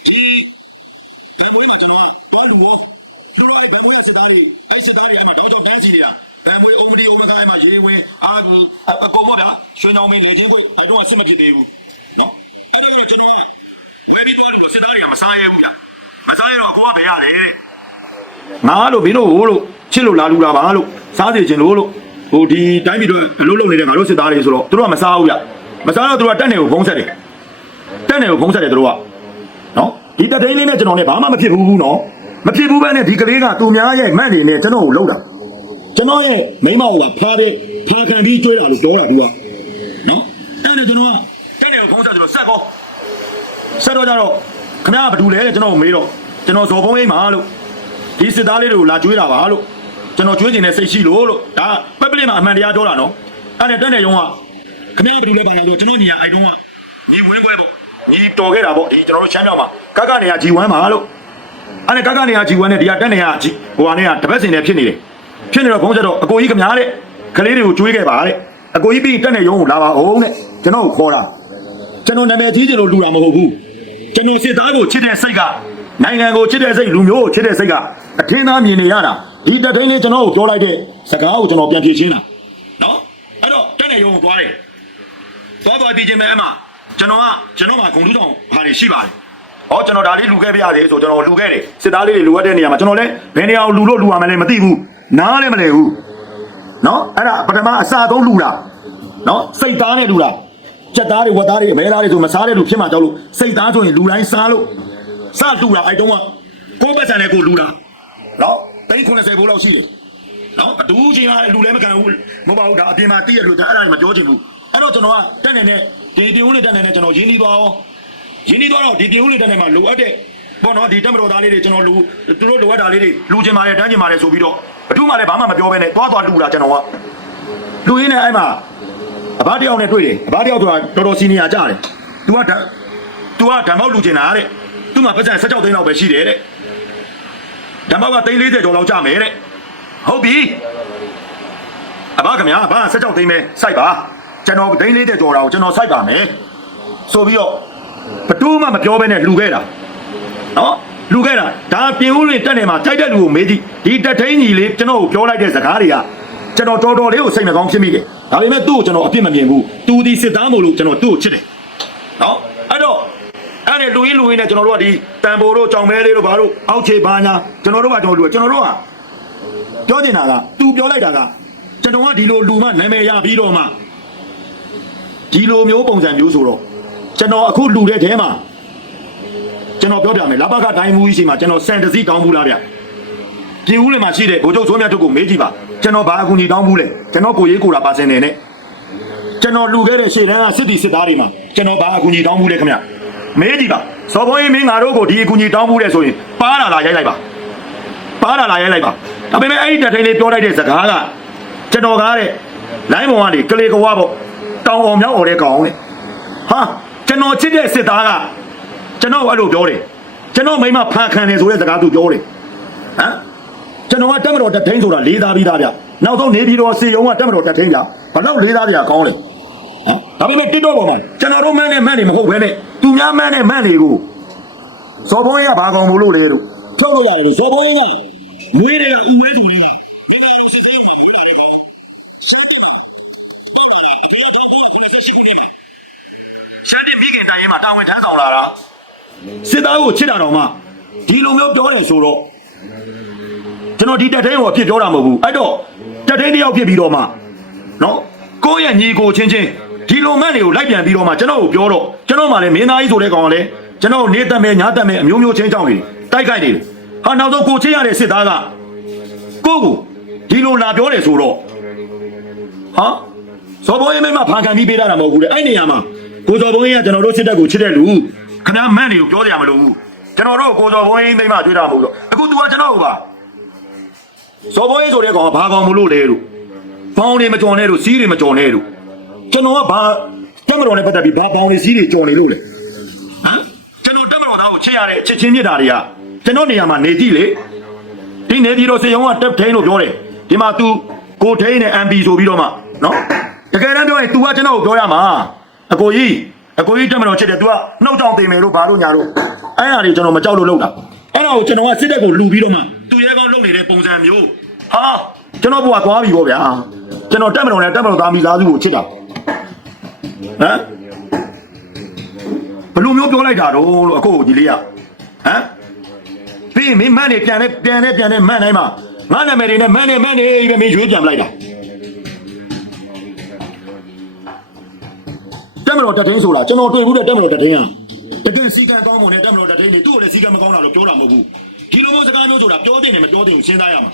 ဒီကံပေါ်မှာကျွန်တော်ကတွားလူမောသူတို့အဲ့ဘယ်လိုလဲစတားတွေအဲ့စတားတွေအမှတော့တော့တန်းစီနေတာ ဘယ်မွေးအုံမဒီအုံမကိုင်းမှာရေဝေးအာအပေါ်မှာရွှေနောင်မင်းလေချင်းကိုအဲ့တော့အဆင်မပြေသေးဘူးနော်အဲ့တော့ကျွန်တော်ကဝယ်ပြီးတွားလို့စတားတွေကမစားရဘူးဗျမစားရတော့အကောကဘယ်ရလဲတဲ့ငါလို့မင်းတို့ဟိုလို့ချစ်လို့လာလူတာပါလို့စားစီခြင်းလို့လို့ဟိုဒီတိုင်းပြည်တို့အလုပ်လုပ်နေတဲ့ငါတို့စစ်သားတွေဆိုတော့သူတို့ကမစားဘူးဗျမစားတော့သူတို့ကတက်နေကိုဖုံးဆက်တယ်တက်နေကိုဖုံးဆက်တယ်သူတို့ကနော်ဒီတသိန်းလေးနဲ့ကျွန်တော်နဲ့ဘာမှမဖြစ်ဘူးနော်မဖြစ်ဘူးပဲနဲ့ဒီကလေးကသူများရဲ့မန့်နေနဲ့ကျွန်တော်ကိုလှုပ်တာ ကျွန်တော်ရဲ့မိမကဖားတဲ့ဖားခံပြီးကျွေးတာလို့ပြောတာသူကနော်အဲ့ဒါကျွန်တော်ကတက်နေကိုဖုံးဆက်ဆိုတော့ဆက်ကောဆက်တော့ကြတော့ခင်ဗျားကဘာတူလဲတဲ့ကျွန်တော်ကိုမေးတော့ကျွန်တော်ဇော်ဖုံးအိမ်မှာလို့ဒီစစ်သားလေးတွေကိုလာကျွေးတာပါလို့ကျွန်တော်ကျွေးကျင်တဲ့စိတ်ရှိလို့လို့ဒါပက်ပလင်မှာအမှန်တရားပြောတာနော်အဲ့ဒါတက်နေရုံကခင်ဗျားဘယ်လိုလဲပါလဲဆိုကျွန်တော်ညီကအိုက်တုံးကညီဝင်းခွဲပေါ့ညီတော်ခဲ့တာပေါ့ဒီကျွန်တော်တို့ချမ်းမြောက်မှာကကနေက G1 ပါလို့အဲ့ဒါကကနေက G1 နဲ့ဒီကတက်နေက G ဟိုကနေကတပတ်စင်နဲ့ဖြစ်နေတယ် ဖြစ်နေတော့ဘုန်းကျတော့အကိုကြီးခင်ဗျားတဲ့ကလေးတွေကိုကျွေးခဲ့ပါတဲ့အကိုကြီးပြီးတက်နေရုံကိုလာပါအောင်တဲ့ကျွန်တော်ကိုခေါ်တာကျွန်တော်နာမည်ကြီးကျွန်တော်လူတာမဟုတ်ဘူးကျွန်တော်စစ်သားကိုချစ်တဲ့စိတ်ကနိုင်ငံကိုချစ်တဲ့စိတ်လူမျိုးကိုချစ်တဲ့စိတ်ကအထင်းသားမြင်နေရတာဒီတထိန်လေးကျွန်တော်ကိုပြောလိုက်တဲ့စကားကိုကျွန်တော်ပြန်ဖြေရှင်းတာနော်အဲ့တော့တက်နေရုံကိုသွားတယ်သွားသွားပြီးချင်းပဲအမကျွန်တော်ကကျွန်တော်မှာဂုံတူးတောင်ဟာတွေရှိပါတယ်ဟောကျွန်တော်ဒါလေးလူခဲ့ပြရတယ်ဆိုကျွန်တော်လူခဲ့တယ်စစ်သားလေးတွေလူရတဲ့နေရာမှာကျွန်တော်လည်းဘယ်နေရာကိုလူလို့လူရမလဲမသိဘူး နားလည်းမလဲဘူးနော်အဲ့ဒါပထမအစသုံးလူတာနော်စိတ်သားနဲ့လူတာကြက်သားတွေဝက်သားတွေအမဲသားတွေဆိုမစားတဲ့လူဖြစ်မှာကြောက်လို့စိတ်သားဆိုရင်လူတိုင်းစားလို့စတူတာအဲ့တုန်းကကိုယ်ပတ်စံနဲ့ကိုလူတာနော်တိတ်90ဘိုးလောက်ရှိတယ်နော်အတူချင်းကလူလည်းမကန်ဘူးမဟုတ်ပါဘူးဒါအပြင်မှာတည့်ရလို့ဒါအဲ့ဒါတွေမပြောချင်ဘူးအဲ့တော့ကျွန်တော်ကတက်နေနဲ့ဒီတင်ဦးလေးတက်နေနဲ့ကျွန်တော်ရင်းနှီးသွားအောင်ရင်းနှီးသွားတော့ဒီတင်ဦးလေးတက်နေမှာလိုအပ်တဲ့ ပေါ့နော်ဒီတက်မတော်သားလေးတွေကျွန်တော်လူသူတို့လိုအပ်တာလေးတွေလူချင်းပါတယ်တန်းချင်းပါတယ်ဆိုပြီးတော့ဘယ်သူမှလည်းဘာမှမပြောဘဲနဲ့သွားသွားလူတာကျွန်တော်ကလူရင်းနဲ့အဲ့မှာ အဘတယောက်နဲ့တွေ့တယ်အဘတယောက်ဆိုတာတော်တော်စီနီယာကြတယ် तू ကဓာ तू ကဓမ္မောက်လူကျင်တာတဲ့ तू မှာပတ်စံ16သိန်းလောက်ပဲရှိတယ်တဲ့ဓမ္မောက်ကသိန်း40ကျော်လောက်ကြမယ်တဲ့ဟုတ်ပြီအဘခင်ဗျာအဘ16သိန်းပဲစိုက်ပါကျွန်တော်သိန်း40ကျော်တာကိုကျွန်တော်စိုက်ပါမယ်ဆိုပြီးတော့ဘတူးမှမပြောဘဲနဲ့လူခဲ့တာ နော်လူခဲ့တာဒါပြင်ဦးတွေတက်နေမှာကြိုက်တဲ့လူကိုမေးကြည့်ဒီတက်ထိန်ကြီးလေးကျွန်တော်ကိုပြောလိုက်တဲ့စကားတွေကကျွန်တော်တော်တော်လေးကိုစိတ်မကောင်းဖြစ်မိတယ်ဒါပေမဲ့သူ့ကိုကျွန်တော်အပြစ်မမြင်ဘူးသူဒီစစ်သားမို့လို့ကျွန်တော်သူ့ကိုချစ်တယ်နော်အဲ့တော့အဲ့ဒီလူရင်းလူရင်းနဲ့ကျွန်တော်တို့ကဒီတန်ဖိုးတို့ကြောင်မဲလေးတို့ဘာတို့အောက်ခြေဘာညာကျွန်တော်တို့ကကျွန်တော်လူကကျွန်တော်တို့ကပြောနေတာကသူပြောလိုက်တာကကျွန်တော်ကဒီလိုလူမှနာမည်ရပြီးတော့မှဒီလိုမျိုးပုံစံမျိုးဆိုတော့ကျွန်တော်အခုလူတဲ့ထဲမှာ ကျွန်တော်ပြောပြမယ်လဘကတိုင်းမူကြီးရှိမှာကျွန်တော်စန်တစီတောင်းဘူးလားဗျပြည်ဦးလေမှာရှိတဲ့ဗိုလ်ချုပ်စိုးမြတ်တို့ကိုမေးကြည့်ပါကျွန်တော်ဘာအကူအညီတောင်းဘူးလဲကျွန်တော်ကိုရေးကိုတာပါစင်နေနဲ့ကျွန်တော်လူခဲ့တဲ့ရှေ့တန်းကစစ်တီစစ်သားတွေမှာကျွန်တော်ဘာအကူအညီတောင်းဘူးလဲခင်ဗျမေးကြည့်ပါစော်ဘုံရင်မင်းငါတို့ကိုဒီအကူအညီတောင်းဘူးလဲဆိုရင်ပါလာလာရိုက်လိုက်ပါပါလာလာရိုက်လိုက်ပါဒါပေမဲ့အဲ့ဒီတထိုင်လေးပြောလိုက်တဲ့စကားကကျွန်တော်ကားတဲ့လိုင်းပေါ်ကနေကလေးကဝါပေါ့တောင်အောင်မြောက်အောင်တဲ့ကောင်တဲ့ဟာကျွန်တော်ချစ်တဲ့စစ်သားက ကျွန်တော်အဲ့လိုပြောတယ်ကျွန်တော်မိမဖန်ခံတယ်ဆိုတဲ့စကားသူပြောတယ်ဟမ်ကျွန်တော်ကတက်မတော်တက်ထင်းဆိုတာလေးသားပြီးသားဗျနောက်ဆုံးနေပြီးတော့စီယုံကတက်မတော်တက်ထင်းဗျဘာလို့လေးသားဗျကောင်းလဲဟမ်ဒါပေမဲ့တစ်တော့ပေါ်မှာကျွန်တော်တို့မန်းနဲ့မန်းနေမဟုတ်ဘဲနဲ့သူများမန်းနဲ့မန်းတွေကိုစော်ဘုံရဘာကောင်မလို့လဲတို့ထုတ်လို့ရတယ်စော်ဘုံကမွေးတယ်ဥဝဲသူလေးကရှာတဲ့မိခင်တိုင်ရင်မှာတာဝန်ထမ်းဆောင်လာတာ စစ်သားကိုချစ်တာတော့မှဒီလိုမျိုးပြောတယ်ဆိုတော့ကျွန်တော်ဒီတက်သေးကိုအဖြစ်ပြောတာမဟုတ်ဘူးအဲ့တော့တက်သေးတယောက်ဖြစ်ပြီးတော့မှနော်ကိုယ့်ရဲ့ညီကိုချင်းချင်းဒီလိုမှန်တွေကိုလိုက်ပြန်ပြီးတော့မှကျွန်တော်ကိုပြောတော့ကျွန်တော်မှလည်းမင်းသားကြီးဆိုတဲ့ကောင်ကလည်းကျွန်တော်နေတက်မယ်ညာတက်မယ်အမျိုးမျိုးချင်းချောင်းနေတိုက်ခိုက်နေတယ်ဟာနောက်ဆုံးကိုချင်းရတဲ့စစ်သားကကိုကိုဒီလိုလာပြောတယ်ဆိုတော့ဟာစောဘုံရင်မင်းမဖန်ခံပြီးပေးတာမဟုတ်ဘူးလေအဲ့နေရာမှာကိုစောဘုံရင်ကကျွန်တော်တို့စစ်တပ်ကိုချစ်တဲ့လူ ခင်ဗျားမှန်တွေကိုပြောကြရမလို့ဘူးကျွန်တော်တို့ကိုစောဘုံရင်မိမတွေ့တာမဟုတ်တော့အခု तू ကကျွန်တော်ကိုပါ ဇော်ဘွေးဆိုတဲ့ကောင်ကဘာကောင်မလို့လဲလို့ဘောင်းတွေမကြော်နဲ့လို့စီးတွေမကြော်နဲ့လို့ကျွန်တော်ကဘာတက်မတော်နဲ့ပတ်သက်ပြီးဘာဘောင်းတွေစီးတွေကြော်နေလို့လဲဟမ်ကျွန်တော်တက်မတော်သားကိုချစ်ရတဲ့ချစ်ချင်းမြတ်တာတွေကကျွန်တော်နေရာမှာနေကြည့်လေ ဒီနေပြည်တော်စေယုံကတက်ထိန်လို့ပြောတယ်ဒီမှာ तू ကိုထိန်နဲ့ MP ဆိုပြီးတော့မှနော်တကယ်တမ်းပြောရင် तू ကကျွန်တော်ကိုပြောရမှာအကိုကြီး အကိုကြီးတက်မတော်ချစ်တယ် तू ကနှုတ်တောင်တင်မယ်လို့ဘာလို့ညာလို့အဲ့ဟာတွေကျွန်တော်မကြောက်လို့လုပ်တာအဲ့ဒါကိုကျွန်တော်ကစစ်တပ်ကိုလူပြီးတော့မှသူရဲကောင်းလုပ်နေတဲ့ပုံစံမျိုးဟာကျွန်တော်ဘုရားသွားပြီပေါ့ဗျာကျွန်တော်တက်မတော်နဲ့တက်မတော်သားမိသားစုကိုချစ်တာဟမ်ဘယ်လိုမျိုးပြောလိုက်တာတော့လို့အကိုကိုကြီးလေးကဟမ်ပြီးရင်မင်းမန်းနေပြန်နေပြန်နေပြန်နေမန်းတိုင်းမှာငါနာမည်တွေနဲ့မန်းနေမန်းနေပဲမင်းရွေးပြန်ပလိုက်တာ တက်မတော်တက်ထင်းဆိုတာကျွန်တော်တွေ့ဘူးတဲ့တက်မတော်တက်ထင်းကတကယ်စီကံကောင်းမွန်တဲ့တက်မတော်တက်ထင်းတွေသူ့ကိုလည်းစီကံမကောင်းတာလို့ပြောတာမဟုတ်ဘူးဒီလိုမျိုးစကားမျိုးဆိုတာပြောတဲ့နဲ့မပြောတဲ့ကိုစဉ်းစားရမှာ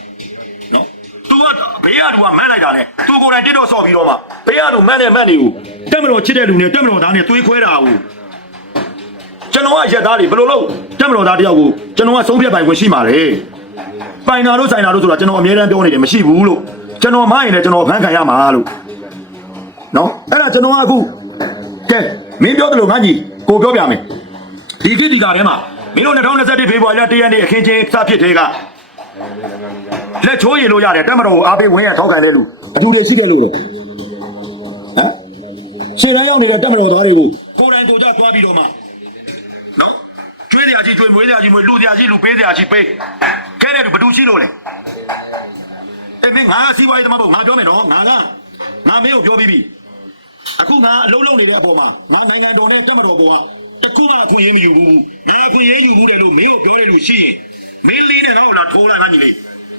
နော်သူကဘေးကသူကမန်းလိုက်တာနဲ့သူကိုယ်တိုင်တစ်တော့ဆော့ပြီးတော့မှဘေးကသူမန်းနေမန်းနေကိုတက်မတော်ချစ်တဲ့လူနဲ့တက်မတော်သားနဲ့တွေးခွဲတာကိုကျွန်တော်ကရက်သားတွေဘယ်လိုလုပ်တက်မတော်သားတယောက်ကိုကျွန်တော်ကဆုံးဖြတ်ပိုင်ခွင့်ရှိမှာလေပိုင်နာတို့ဆိုင်နာတို့ဆိုတာကျွန်တော်အမြဲတမ်းပြောနေတယ်မရှိဘူးလို့ကျွန်တော်မရင်လည်းကျွန်တော်ဖန်ခံရမှာလို့နော်အဲ့ဒါကျွန်တော်ကအခု ကဲမင်းပြောတယ်လို့ငါကြီးကိုပြောပြမယ်ဒီတိတိတာထဲမှာမင်းတို့2021ဖေဖော်ဝါရီလ1ရက်နေ့အခင်းချင်းစဖြစ်တဲ့ကလက်ချိုးရည်လို့ရတယ်တက်မတော်ကိုအားပေးဝင်ရထောက်ခံတဲ့လူအထူးတွေရှိတယ်လို့တော့ဟမ်ရှင်းတန်းရောက်နေတဲ့တက်မတော်သားတွေကိုကိုယ်တိုင်ကိုယ်ကြွားပြီးတော့မှနော်ကျွေးစရာကြီးကျွေးမွေးစရာကြီးမွေးလူစရာကြီးလူပေးစရာကြီးပေးခဲတဲ့ဘယ်သူရှိလို့လဲအဲ့မင်းငါစီးပွားရေးသမားပေါ့ငါပြောမယ်နော်ငါကငါမင်းကိုပြောပြီးပြီ အခုငါအလုံးလုံးနေတဲ့အပေါ်မှာငါနိုင်ငံတော်နဲ့တက်မတော်ပေါ်ကတခုမှအခွင့်အရေးမယူဘူးငါအခွင့်အရေးယူမှုတယ်လို့မင်းကိုပြောတယ်လို့ရှိရင်မင်းလေးနဲ့ငါ့ကိုလာထိုးလိုက်ငါညီလေး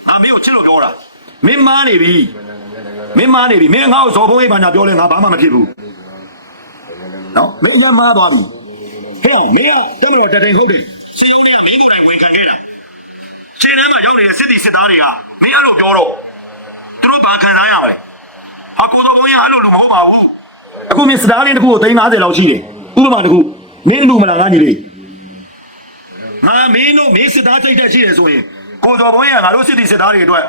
ငါမင်းကိုချစ်လို့ပြောတာမင်းမားနေပြီမင်းမားနေပြီမင်းငါ့ကိုဇော်ဘုံရေးဘာညာပြောလဲငါဘာမှမဖြစ်ဘူးနော်မင်းအရင်မားသွားပြီဟဲ့မင်းကတမတော်တတိန်ဟုတ်တယ်စီယုံတွေကမင်းကိုယ်တိုင်ဝန်ခံခဲ့တာခြေတန်းမှာရောက်နေတဲ့စစ်တီစစ်သားတွေကမင်းအဲ့လိုပြောတော့သူတို့ဘာခံစားရမလဲဟာကိုတော်ဘုံရအဲ့လိုလူမဟုတ်ပါဘူး အခုမင်းစစ်သားလေးတစ်ခုကို350လောက်ရှိတယ်ဥပမာတစ်ခုမင်းလူမလားငါညီလေးငါမင်းတို့မင်းစစ်သားစိတ်တက်ရှိတယ်ဆိုရင်ကိုတော်ဘုံရငါတို့စစ်တီစစ်သားတွေအတွက်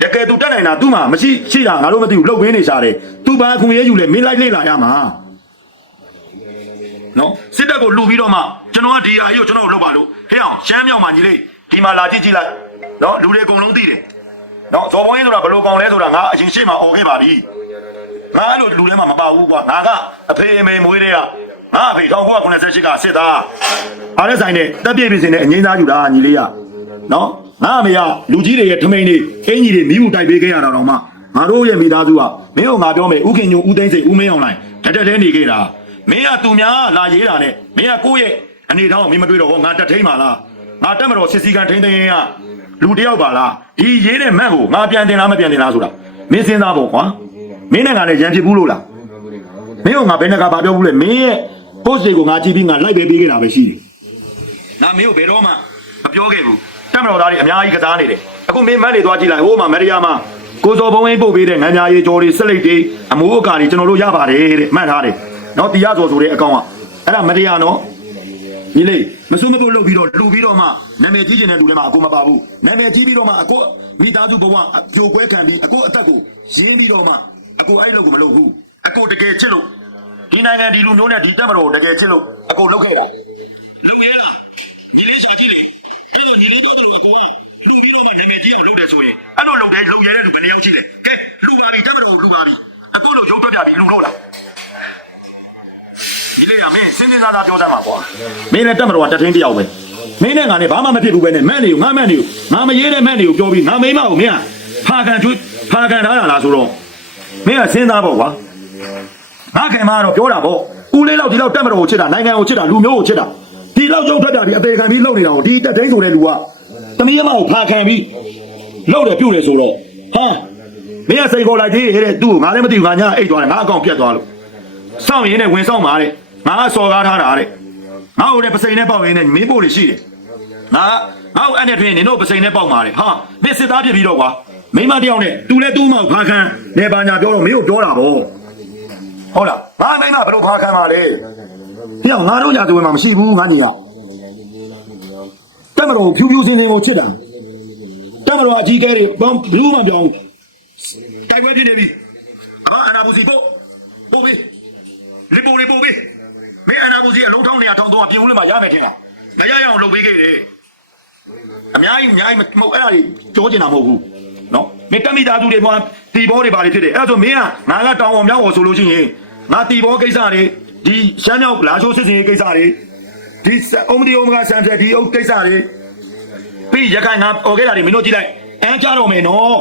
တကယ်သူတက်နိုင်တာသူ့မှာမရှိရှိတာငါတို့မသိဘူးလှုပ်ပေးနေရှာတယ်သူဘာခွင့်ရယူလဲမင်းလိုက်လေ့လာရမှာနော်စစ်တပ်ကိုလှူပြီးတော့မှကျွန်တော်ကဒီအရာကြီးကိုကျွန်တော်တို့လုပ်ပါလို့ဟဲ့အောင်ရှမ်းမြောက်မှာညီလေးဒီမှာလာကြည့်ကြည့်လိုက်နော်လူတွေအကုန်လုံးသိတယ်နော်ဇော်ဘုံရင်းဆိုတာဘယ်လိုကောင်လဲဆိုတာငါအရင်ရှေ့မှာអော်ခဲ့ပါပြီ ငါအဲ့လိုလူထဲမှာမပါဘူးကွာငါကအဖေအမေမွေးတဲ့ကငါအဖေ1998ကစစ်သားအားလည်းဆိုင်နဲ့တက်ပြည့်ပြည့်စင်နဲ့အငိမ့်သားယူတာညီလေးကနော်ငါအမေကလူကြီးတွေရဲ့ထမိန်တွေအင်ကြီးတွေမိမှုတိုက်ပေးခဲ့ရတာတော့မှငါတို့ရဲ့မိသားစုကမင်းတို့ငါပြောမယ်ဥခင်ညိုဦးသိန်းစိန်ဦးမင်းအောင်လိုက်တက်တက်တဲနေခဲ့တာမင်းကသူများလာရေးတာနဲ့မင်းကကိုယ့်ရဲ့အနေထားကိုမင်းမတွေ့တော့ဟောငါတက်ထိန်ပါလားငါတက်မတော်စစ်စီကန်ထိန်သိမ်းရင်ကလူတယောက်ပါလားဒီရေးတဲ့မက်ကိုငါပြန်တင်လားမပြန်တင်လားဆိုတာမင်းစဉ်းစားဖို့ကွာ မင်းနဲ့ငါနဲ့ရန်ဖြစ်ဘူးလို့လားမင်းကငါဘယ်နဲ့ကဘာပြောဘူးလဲမင်းရဲ့ post တွေကိုငါကြည့်ပြီးငါလိုက်ပဲပေးခဲ့တာပဲရှိတယ်ငါမင်းကိုဘယ်တော့မှမပြောခဲ့ဘူးတက်မတော်သားတွေအများကြီးကစားနေတယ်အခုမင်းမက်တွေသွားကြည့်လိုက်ဟိုမှာမရိယာမှာကိုစောဘုံဝင်းပို့ပေးတဲ့ငံညာရေးကြော်တွေဆက်လက်တွေအမိုးအကာတွေကျွန်တော်တို့ရပါတယ်တဲ့မှတ်ထားတယ်နော်တရားစောဆိုတဲ့အကောင်ကအဲ့ဒါမရိယာနော်ညီလေးမစိုးမပုတ်လုပ်ပြီးတော့လူပြီးတော့မှနာမည်ကြီးကျင်တဲ့လူတွေမှာအကိုမပါဘူးနာမည်ကြီးပြီးတော့မှအကိုမိသားစုဘဝအပြိုကွဲခံပြီးအကိုအသက်ကိုရင်းပြီးတော့မှ အကိုအဲ့လောက်ကိုမလုပ်ဘူးအကိုတကယ်ချစ်လို့ဒီနိုင်ငံဒီလူမျိုးနဲ့ဒီတက်မတော်တကယ်ချစ်လို့အကိုလုပ်ခဲ့တာလုံရဲလားညီလေးရှာကြည့်လေအဲ့တော့ညီလေးတော့တို့အကောင်ကလူပြီးတော့မှနာမည်ကြီးအောင်လုပ်တယ်ဆိုရင်အဲ့လိုလုပ်တယ်လုံရဲတဲ့လူဘယ်နှယောက်ရှိလဲကဲလူပါပြီတက်မတော်လူပါပြီအကိုလိုရုပ်ထွက်ပြပြီလူလို့လားညီလေးကမင်းစင်းစင်းသားသားပြောတတ်မှာပေါ့မင်းလည်းတက်မတော်ကတထင်းတယောက်ပဲမင်းနဲ့ငါနဲ့ဘာမှမဖြစ်ဘူးပဲနဲ့မန့်နေကိုငါမန့်နေကိုငါမရေးတဲ့မန့်နေကိုပြောပြီးငါမိမကိုမင်းကဖာကန်ချွေးဖာကန်ထားတာလားဆိုတော့ မင်းကစဉ်းစားပေါ့ကွာငါခင်မကတော့ပြောတာပေါ့ဦးလေးလောက်ဒီလောက်တက်မတော်ကိုချစ်တာနိုင်ငံကိုချစ်တာလူမျိုးကိုချစ်တာဒီလောက်ရုံထွက်တာဒီအသေးခံပြီးလှုပ်နေတာကိုဒီတက်တိုင်းဆိုတဲ့လူကတမီးမကိုဖာခံပြီးလှုပ်တယ်ပြုတ်တယ်ဆိုတော့ဟာမင်းကစိတ်ခေါ်လိုက်သေးတဲ့သူ့ကိုငါလည်းမသိဘူးငါညာအိတ်သွားတယ်ငါအကောင်ပြတ်သွားလို့စောင့်ရင်းနဲ့ဝင်ဆောင်ပါတဲ့ငါကစော်ကားထားတာတဲ့ငါ့ကိုလည်းပစိန်နဲ့ပေါက်ရင်းနဲ့မင်းပို့လို့ရှိတယ်ငါငါ့ကိုအဲ့နဲ့တွင်နင်တို့ပစိန်နဲ့ပေါက်ပါတဲ့ဟာမင်းစစ်သားဖြစ်ပြီးတော့ကွာ မိမတယောက်နဲ့သူလည်းသူ့မောက်ဖာခံနေပါညာပြောတော့မင်းကိုပြောတာပေါ့ဟုတ်လားငါမိမဘယ်လိုဖာခံပါလဲဟင်းငါတို့ညာတွေမှာမရှိဘူးငါညီရတက်မတော်ဖြူဖြူစင်စင်ကိုချစ်တာတက်မတော်အကြီးကဲတွေဘာဘူးမှပြောင်းတိုက်ပွဲဖြစ်နေပြီအမအနာဘူးစီပို့ပို့ပြီလီပိုလီပို့ပြီမင်းအနာဘူးစီအလုံးထောင်းနေရထောင်းတော့ပြင်ဦးလေးမှာရမယ်ထင်လားမရရအောင်လုပ်ပေးခဲ့တယ်အများကြီးအများကြီးမဟုတ်အဲ့ဒါတွေပြောချင်တာမဟုတ်ဘူးနော် မင်းတက်မိသားစုတွေကတီဘောတွေပါတွေဖြစ်တယ်အဲ့ဒါဆိုမင်းကငါကတောင်အောင်မြောက်အောင်ဆိုလို့ရှိရင်ငါတီဘောကိစ္စတွေဒီရှမ်းမြောက်လာချိုးစစ်စင်ရေးကိစ္စတွေဒီအုံမဒီအုံမကဆန်ချက်ဒီအုပ်ကိစ္စတွေပြီးရခိုင်ငါဟောခဲ့တာတွေမင်းတို့ကြည့်လိုက်အမ်းကြတော့မယ်နော်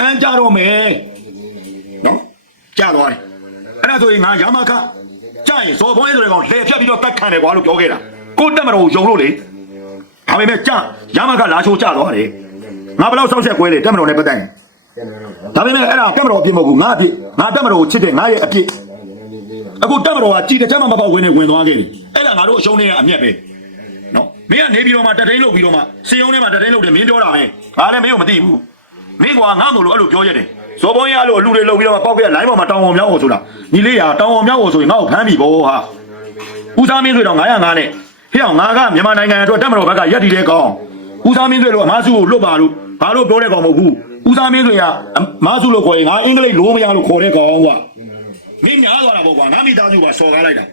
အမ်းကြတော့မယ်နော်ကြသွားတယ်အဲ့ဒါဆိုရင်ငါရမခကြရင်ဇော်ဘွဲဆိုတဲ့ကောင်လေဖြတ်ပြီးတော့တက်ခံတယ်ကွာလို့ပြောခဲ့တာကိုတက်မတော်ကိုယုံလို့လေဒါပေမဲ့ကြရမကလာချိုးကြသွားတယ်ငါဘယ်လောက်စောက်ဆက်ကွဲလေတက်မတော်နဲ့ပတ်သက်ရင် ဒါပေမဲ့အဲ့ဒါတက်မတော်အပြစ်မဟုတ်ဘူးငါအပြစ်ငါတက်မတော်ကိုချစ်တယ်ငါရဲ့အပြစ်အခုတက်မတော်ကကြည်တဲ့ချက်မှမပေါ့ဝင်နေဝင်သွားခဲ့တယ်အဲ့ဒါငါတို့အရှုံးနေရအမျက်ပဲနော်မင်းကနေပြီးတော့မှတက်ထိန်လုပ်ပြီးတော့မှစေယုံထဲမှာတက်ထိန်လုပ်တယ်မင်းပြောတာပဲငါလည်းမင်းကိုမသိဘူးမင်းကငါမို့လို့အဲ့လိုပြောရတယ်ဇော်ဘုံရလို့အလူတွေလုပ်ပြီးတော့မှပေါက်ပြလိုင်းပေါ်မှာတောင်းအောင်မြောက်အောင်ဆိုတာညီလေးရတောင်းအောင်မြောက်အောင်ဆိုရင်ငါ့ကိုဖမ်းပြီဗောဟာဦးစားမင်းတွေတော့905နဲ့ဟဲ့အောင်ငါကမြန်မာနိုင်ငံအတွက်တက်မတော်ဘက်ကရက်တည်တဲ့ကောင်ဦးစားမင်းတွေလို့အမားစုကိုလွတ်ပါလို့ဘာလို့ပြောတဲ့ကောင်မဟုတ်ဘူး ဦးစားမင်းတွေကအမားစုလို့ခေါ်ရင်ငါအင်္ဂလိပ်လိုမရလို့ခေါ်တဲ့ကောင်ကွာမင်းများသွားတာပေါ့ကွာငါမိသားစုပါစော်ကားလိုက်တာ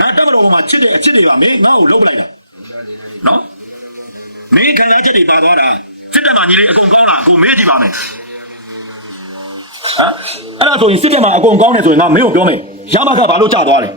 ငါတက်မတော်ပေါ်မှာချစ်တဲ့အချစ်တွေပါမင်းငါ့ကိုလုတ်ပလိုက်တာနော်မင်းခံစားချက်တွေတာသွားတာစစ်တပ်မှာညီလေးအကုန်ကောင်းတာအခုမေးကြည့်ပါမယ်အဲ့အဲ့ဒါဆိုရင်စစ်တပ်မှာအကုန်ကောင်းတယ်ဆိုရင်ငါမင်းကိုပြောမယ်ရမကဘာလို့ကြာသွားလဲ